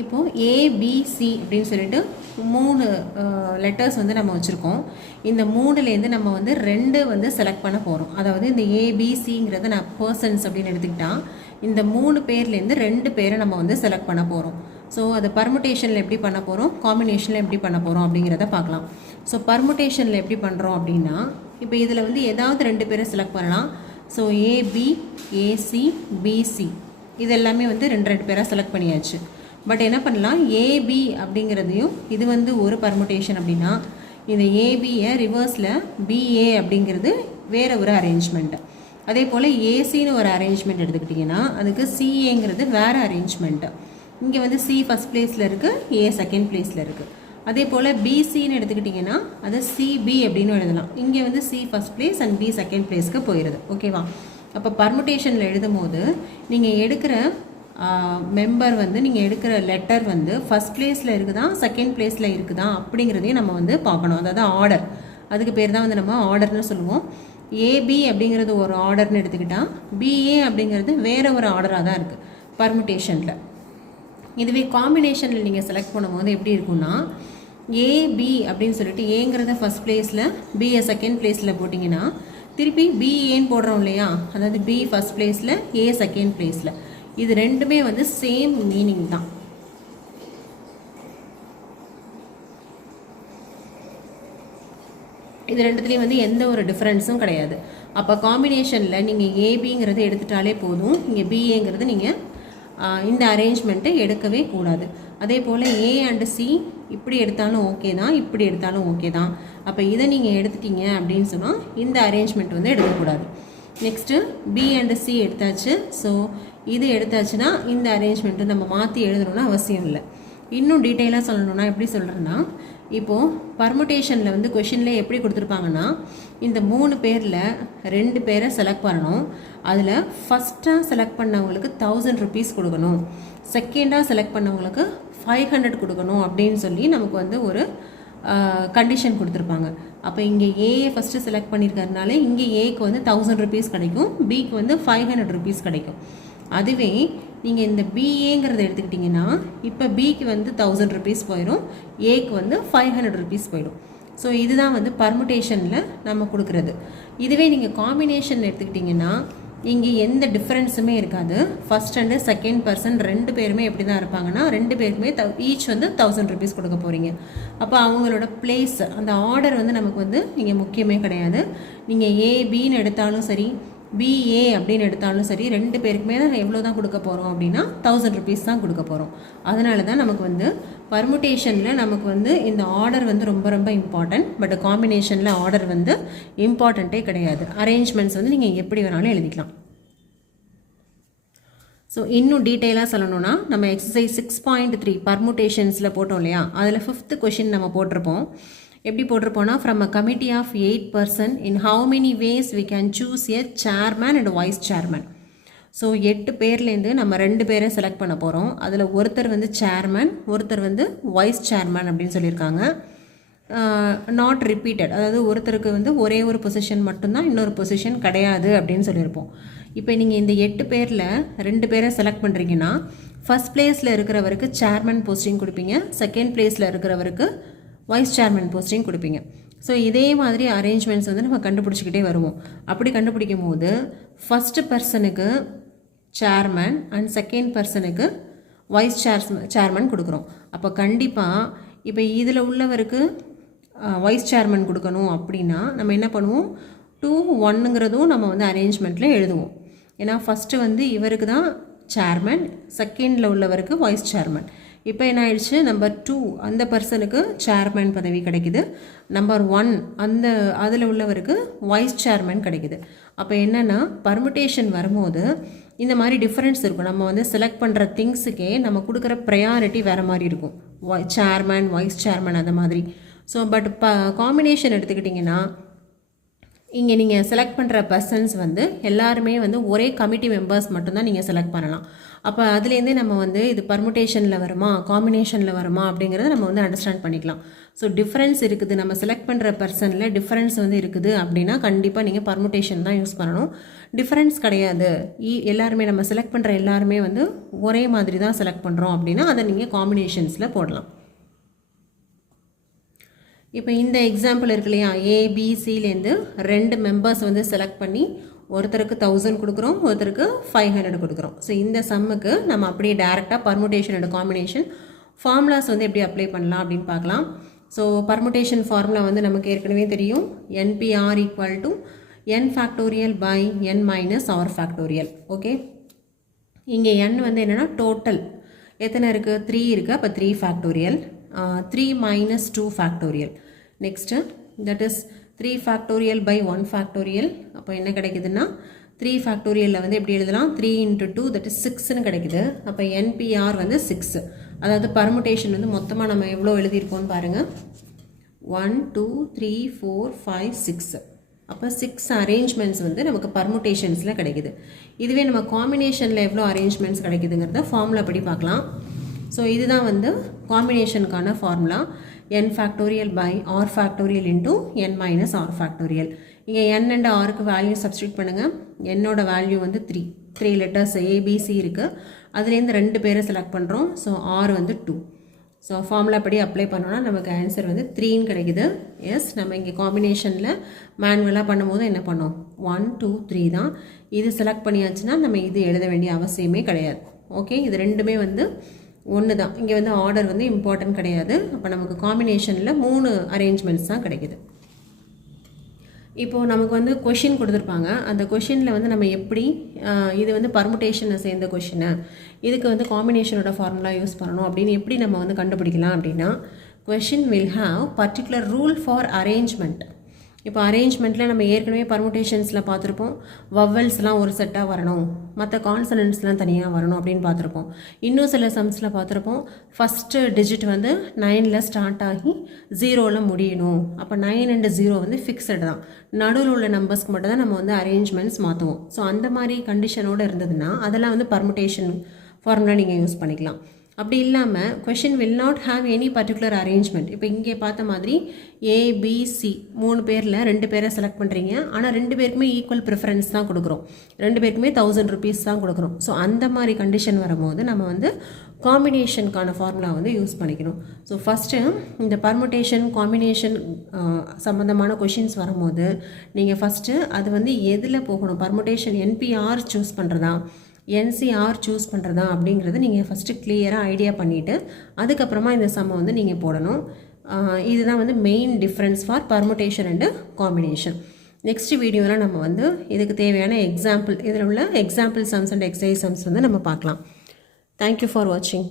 இப்போது ஏபிசி அப்படின்னு சொல்லிட்டு 3 லெட்டர்ஸ் வந்து நம்ம வச்சுருக்கோம். இந்த 3லேருந்து நம்ம வந்து 2 வந்து செலக்ட் பண்ண போகிறோம். அதாவது இந்த ஏபிசிங்கிறத நான் பர்சன்ஸ் அப்படின்னு எடுத்துக்கிட்டால் இந்த 3 பேர்லேருந்து 2 பேரை நம்ம வந்து செலக்ட் பண்ண போகிறோம். ஸோ அது பர்முட்டேஷனில் எப்படி பண்ண போகிறோம், காம்பினேஷனில் எப்படி பண்ண போகிறோம் அப்படிங்கிறத பார்க்கலாம். ஸோ பர்முட்டேஷனில் எப்படி பண்ணுறோம் அப்படின்னா, இப்போ இதில் வந்து ஏதாவது 2 பேரை செலக்ட் பண்ணலாம். ஸோ ஏபி, ஏசி, பிசி இது எல்லாமே வந்து 2 பேராக செலக்ட் பண்ணியாச்சு. பட் என்ன பண்ணலாம், ஏபி அப்படிங்கிறதையும் இது வந்து ஒரு பர்முட்டேஷன் அப்படின்னா இந்த ஏபியை ரிவர்ஸில் பிஏ அப்படிங்கிறது வேறு ஒரு அரேஞ்ச்மெண்ட்டு. அதே போல் ஏசின்னு ஒரு அரேஞ்ச்மெண்ட் எடுத்துக்கிட்டிங்கன்னா அதுக்கு சிஏங்கிறது வேறு அரேஞ்ச்மெண்ட்டு. இங்கே வந்து சி ஃபஸ்ட் பிளேஸில் இருக்குது, ஏ செகண்ட் பிளேஸில் இருக்குது. அதே போல் பிசின்னு எடுத்துக்கிட்டிங்கன்னா அது சிபி அப்படின்னு எழுதலாம். இங்கே வந்து C first place and B second பிளேஸ்க்கு போயிடுது. ஓகேவா? அப்போ பர்முட்டேஷனில் எழுதும் போது நீங்கள் எடுக்கிற மெம்பர் வந்து நீங்கள் எடுக்கிற லெட்டர் வந்து ஃபஸ்ட் பிளேஸில் இருக்குதா செகண்ட் பிளேஸில் இருக்குதா அப்படிங்கிறதையும் நம்ம வந்து பார்க்கணும். அதாவது ஆர்டர், அதுக்கு பேர் தான் வந்து நம்ம ஆர்டர்னு சொல்லுவோம். ஏபி அப்படிங்கிறது ஒரு ஆர்டர்னு எடுத்துக்கிட்டால் பிஏ அப்படிங்கிறது வேறு ஒரு ஆர்டராக தான் இருக்குது பர்முட்டேஷனில். இதுவே காம்பினேஷனில் நீங்கள் செலக்ட் பண்ணும்போது எப்படி இருக்குன்னா, ஏபி அப்படின்னு சொல்லிட்டு ஏங்கிறத ஃபஸ்ட் பிளேஸில் பிஏ செகண்ட் பிளேஸில் போட்டிங்கன்னா திருப்பி பிஏன்னு போடுறோம் இல்லையா, அதாவது பி ஃபஸ்ட் பிளேஸில் ஏ செகண்ட் பிளேஸில். இது ரெண்டுமே வந்து சேம் மீனிங் தான். இது ரெண்டுத்துலேயும் வந்து எந்த ஒரு டிஃப்ரென்ஸும் கிடையாது. அப்போ காம்பினேஷனில் நீங்கள் ஏபிங்கிறது எடுத்துட்டாலே போதும், இங்கே பிஏங்கிறது நீங்கள் இந்த அரேஞ்ச்மெண்ட்டை எடுக்கவே கூடாது. அதே போல் ஏ அண்டு சி இப்படி எடுத்தாலும் ஓகே தான், இப்படி எடுத்தாலும் ஓகே தான். அப்போ இதை நீங்கள் எடுத்துட்டீங்க அப்படின்னு சொன்னால் இந்த அரேஞ்ச்மெண்ட் வந்து எடுக்கக்கூடாது. நெக்ஸ்ட்டு பி அண்டு சி எடுத்தாச்சு. ஸோ இது எடுத்தாச்சுன்னா இந்த அரேஞ்ச்மெண்ட்டு நம்ம மாற்றி எழுதணும்னு அவசியம் இல்லை. இன்னும் டீட்டெயிலாக சொல்லணும்னா எப்படி சொல்கிறேன்னா, இப்போது பர்முட்டேஷனில் வந்து கொஷின்லேயே எப்படி கொடுத்துருப்பாங்கன்னா, இந்த 3 பேரில் 2 பேரை செலக்ட் பண்ணணும். அதில் ஃபஸ்ட்டாக செலக்ட் பண்ணவங்களுக்கு 1000 ருபீஸ் கொடுக்கணும், செகண்டாக செலக்ட் பண்ணவங்களுக்கு 500 கொடுக்கணும் அப்படின்னு சொல்லி நமக்கு வந்து ஒரு கண்டிஷன் கொடுத்துருப்பாங்க. அப்போ இங்கே ஏஏ ஃபஸ்ட்டு செலக்ட் பண்ணியிருக்கறதுனால இங்கே ஏக்கு வந்து 1000 ருபீஸ் கிடைக்கும், பிக்கு வந்து 500 ருபீஸ் கிடைக்கும். அதுவே நீங்கள் இந்த பிஏங்கிறத எடுத்துக்கிட்டிங்கன்னா இப்போ பிக்கு வந்து 1000 ருபீஸ் போயிடும், ஏக்கு வந்து 500 ருபீஸ் போயிடும். ஸோ இதுதான் வந்து பர்முட்டேஷனில் நம்ம கொடுக்குறது. இதுவே நீங்கள் காம்பினேஷன் எடுத்துக்கிட்டிங்கன்னா இங்கே எந்த டிஃப்ரென்ஸுமே இருக்காது. ஃபஸ்ட் அண்டு செகண்ட் பர்சன் 2 பேருமே எப்படி தான் இருப்பாங்கன்னா 2 பேருக்குமே ஈச் வந்து 1000 ருபீஸ் கொடுக்க போகிறீங்க. அப்போ அவங்களோட பிளேஸ், அந்த ஆர்டர் வந்து நமக்கு வந்து இங்கே முக்கியமே கிடையாது. நீங்கள் ஏபின்னு எடுத்தாலும் சரி, பிஏ அப்படின்னு எடுத்தாலும் சரி, 2 பேருக்குமே தான் எவ்வளோ தான் கொடுக்க போகிறோம் அப்படின்னா 1000 ருபீஸ் தான் கொடுக்க போகிறோம். அதனால தான் நமக்கு வந்து பர்முட்டேஷனில் நமக்கு வந்து இந்த ஆர்டர் வந்து ரொம்ப ரொம்ப இம்பார்ட்டன்ட். பட் காம்பினேஷனில் ஆர்டர் வந்து இம்பார்ட்டண்ட்டே கிடையாது. அரேஞ்ச்மெண்ட்ஸ் வந்து நீங்கள் எப்படி வேணாலும் எழுதிக்கலாம். ஸோ இன்னும் டீட்டெயிலாக சொல்லணும்னா நம்ம எக்ஸசைஸ் 6.3 பர்முட்டேஷன்ஸில் போட்டோம் இல்லையா, அதில் 5th கொஷின் நம்ம போட்டிருப்போம். எப்படி போட்டிருப்போம்னா, from a committee of 8 person in how many ways we can choose a chairman and vice chairman. So 8 பேர்லேருந்து நம்ம 2 பேரை செலக்ட் பண்ண போகிறோம். அதில் ஒருத்தர் வந்து சேர்மன், ஒருத்தர் வந்து வைஸ் சேர்மன் அப்படின்னு சொல்லியிருக்காங்க. நாட் ரிப்பீட்டட், அதாவது ஒருத்தருக்கு வந்து ஒரே ஒரு பொசிஷன் மட்டும்தான், இன்னொரு பொசிஷன் கிடையாது அப்படின்னு சொல்லியிருப்போம். இப்போ நீங்கள் இந்த 8 பேரில் 2 பேரை செலக்ட் பண்ணுறீங்கன்னா ஃபஸ்ட் பிளேஸில் இருக்கிறவருக்கு சேர்மன் போஸ்டிங் கொடுப்பீங்க, செகண்ட் பிளேஸில் இருக்கிறவருக்கு வைஸ் சேர்மன் போஸ்டிங் கொடுப்பீங்க. ஸோ இதே மாதிரி அரேஞ்ச்மெண்ட்ஸ் வந்து நம்ம கண்டுபிடிச்சிக்கிட்டே வருவோம். அப்படி கண்டுபிடிக்கும் போது ஃபஸ்ட்டு பர்சனுக்கு சேர்மன் அண்ட் செகண்ட் பர்சனுக்கு வைஸ் சேர்மன் கொடுக்குறோம். அப்போ கண்டிப்பாக இப்போ இதில் உள்ளவருக்கு வைஸ் சேர்மன் கொடுக்கணும் அப்படின்னா நம்ம என்ன பண்ணுவோம், 2-1ங்கிறதும் நம்ம வந்து அரேஞ்ச்மெண்ட்டில் எழுதுவோம். ஏன்னா ஃபஸ்ட்டு வந்து இவருக்கு தான் சேர்மன், செகண்டில் உள்ளவருக்கு வைஸ் சேர்மன். இப்போ என்ன ஆயிடுச்சு, நம்பர் 2 அந்த பர்சனுக்கு சேர்மன் பதவி கிடைக்குது, நம்பர் 1 அதில் உள்ளவருக்கு வைஸ் சேர்மன் கிடைக்குது. அப்போ என்னென்னா பர்முட்டேஷன் வரும்போது இந்த மாதிரி டிஃப்ரென்ஸ் இருக்கும். நம்ம வந்து செலக்ட் பண்ணுற திங்ஸுக்கே நம்ம கொடுக்குற ப்ரையாரிட்டி வேறு மாதிரி இருக்கும், சேர்மன் வைஸ் சேர்மன் அந்த மாதிரி. ஸோ பட் காம்பினேஷன் எடுத்துக்கிட்டிங்கன்னா இங்கே நீங்கள் செலக்ட் பண்ணுற பர்சன்ஸ் வந்து எல்லாருமே வந்து ஒரே கமிட்டி மெம்பர்ஸ் மட்டும்தான் நீங்கள் செலக்ட் பண்ணலாம். அப்போ அதுலேருந்தே நம்ம வந்து இது பர்முடேஷனில் வருமா காம்பினேஷனில் வருமா அப்படிங்கிறத நம்ம வந்து அண்டர்ஸ்டாண்ட் பண்ணிக்கலாம். ஸோ டிஃப்ரென்ஸ் இருக்குது, நம்ம செலக்ட் பண்ணுற பர்சனில் டிஃப்ரென்ஸ் வந்து இருக்குது அப்படின்னா கண்டிப்பாக நீங்கள் பர்முடேஷன் தான் யூஸ் பண்ணணும். டிஃப்ரென்ஸ் கிடையாது, எல்லாருமே நம்ம செலக்ட் பண்ணுற எல்லாருமே வந்து ஒரே மாதிரி தான் செலக்ட் பண்ணுறோம் அப்படின்னா அதை நீங்கள் காம்பினேஷன்ஸில் போடலாம். இப்போ இந்த எக்ஸாம்பிள் இருக்கு இல்லையா, ஏபிசிலேருந்து 2 மெம்பர்ஸ் வந்து செலக்ட் பண்ணி ஒருத்தருக்கு 1000 கொடுக்குறோம், ஒருத்தருக்கு 500 கொடுக்குறோம். ஸோ இந்த சம்முக்கு நம்ம அப்படியே டேரெக்டாக பர்முடேஷன் அண்ட் காம்பினேஷன் ஃபார்முலாஸ் வந்து எப்படி அப்ளை பண்ணலாம் அப்படின்னு பார்க்கலாம். ஸோ பர்முடேஷன் ஃபார்முலா வந்து நமக்கு ஏற்கனவே தெரியும், NPR equal to n factorial by n minus R factorial. Okay, இங்கே n வந்து என்னென்னா டோட்டல் எத்தனை இருக்குது, 3 இருக்குது, அப்போ 3 factorial, 3 minus 2 factorial. Next, that is 3 factorial by 1 factorial. அப்போ என்ன கிடைக்குதுன்னா 3 factorial வந்து எப்படி எழுதலாம், 3 into 2 that is 6ன்னு கிடைக்குது. அப்போ NPR வந்து 6. அதாவது பர்முடேஷன் வந்து மொத்தமாக நம்ம எவ்வளோ எழுதியிருக்கோம்னு பாருங்கள், 1 2 3 4 5 6. அப்போ 6 அரேஞ்ச்மெண்ட்ஸ் வந்து நமக்கு பர்முடேஷன்ஸில் கிடைக்குது. இதுவே நம்ம காம்பினேஷனில் எவ்வளோ அரேஞ்ச்மெண்ட்ஸ் கிடைக்குதுங்கிறத ஃபார்முலா படி பார்க்கலாம். ஸோ இதுதான் வந்து காம்பினேஷனுக்கான formula, n factorial by R factorial into n minus R factorial. இங்கே n அண்ட் ஆருக்கு வேல்யூ சப்ஸ்டியூட் பண்ணுங்கள். என்னோட வேல்யூ வந்து 3 லெட்டர்ஸ் ஏபிசி இருக்குது, அதுலேருந்து 2 பேரை செலக்ட் பண்ணுறோம். ஸோ ஆர் வந்து 2. ஸோ ஃபார்முலா படி அப்ளை பண்ணோன்னா நமக்கு ஆன்சர் வந்து 3ன்னு கிடைக்குது. எஸ், நம்ம இங்கே காம்பினேஷனில் மேனுவலாக பண்ணும்போது என்ன பண்ணோம், 1 2 3 தான். இது செலக்ட் பண்ணியாச்சுன்னா நம்ம இது எழுத வேண்டிய அவசியமே கிடையாது. ஓகே, இது ரெண்டுமே வந்து ஒன்று தான். இங்கே வந்து ஆர்டர் வந்து இம்பார்ட்டன்ட் கிடையாது. அப்போ நமக்கு காம்பினேஷனில் 3 அரேஞ்ச்மெண்ட்ஸ் தான் கிடைக்குது. இப்போது நமக்கு வந்து கொஷின் கொடுத்துருப்பாங்க. அந்த கொஷினில் வந்து நம்ம எப்படி இது வந்து பர்முடேஷனை சேர்ந்த கொஷினை, இதுக்கு வந்து காம்பினேஷனோட ஃபார்முலா யூஸ் பண்ணணும் அப்படின்னு எப்படி நம்ம வந்து கண்டுபிடிக்கலாம் அப்படின்னா, question will have particular rule for arrangement. இப்போ அரேஞ்ச்மெண்ட்டில் நம்ம ஏற்கனவே பர்முடேஷன்ஸில் பார்த்துருப்போம், வவ்வல்ஸ்லாம் ஒரு செட்டாக வரணும், மற்ற கான்சனன்ட்ஸ்லாம் தனியாக வரணும் அப்படின்னு பார்த்துருப்போம். இன்னும் சில சம்ஸில் பார்த்துருப்போம், ஃபஸ்ட்டு டிஜிட் வந்து 9ல் ஸ்டார்ட் ஆகி 0ல் முடியணும். அப்போ 9 and 0 வந்து ஃபிக்ஸட் தான், நடுவில் உள்ள நம்பர்ஸ்க்கு மட்டும் தான் நம்ம வந்து அரேஞ்ச்மெண்ட்ஸ் மாற்றுவோம். ஸோ அந்த மாதிரி கண்டிஷனோடு இருந்ததுன்னா அதெல்லாம் வந்து பர்முடேஷன் ஃபார்முலா நீங்கள் யூஸ் பண்ணிக்கலாம். அப்படி இல்லாமல் question will not have any particular arrangement. இப்போ இங்கே பார்த்த மாதிரி ஏபிசி 3 பேரில் 2 பேரை செலக்ட் பண்ணுறீங்க, ஆனால் 2 பேருக்குமே ஈக்குவல் ப்ரிஃபரன்ஸ் தான் கொடுக்குறோம், 2 பேருக்குமே 1000 rupees தான் கொடுக்குறோம். ஸோ அந்த மாதிரி கண்டிஷன் வரும்போது நம்ம வந்து காம்பினேஷனுக்கான ஃபார்முலா வந்து யூஸ் பண்ணிக்கணும். ஸோ ஃபஸ்ட்டு இந்த பர்முடேஷன் காம்பினேஷன் சம்மந்தமான கொஷின்ஸ் வரும்போது நீங்கள் ஃபஸ்ட்டு அது வந்து எதில் போகணும், பர்முடேஷன் என்பிஆர் சூஸ் பண்ணுறதா NCR சூஸ் பண்ணுறதா அப்படிங்கிறது நீங்கள் ஃபஸ்ட்டு கிளியராக ஐடியா பண்ணிவிட்டு அதுக்கப்புறமா இந்த சம்மை வந்து நீங்கள் போடணும். இதுதான் வந்து main difference for permutation and combination. Next வீடியோவில் நம்ம வந்து இதுக்கு தேவையான எக்ஸாம்பிள், இதில் உள்ள example sums and exercise sums வந்து நம்ம பார்க்கலாம். தேங்க்யூ ஃபார் வாட்சிங்.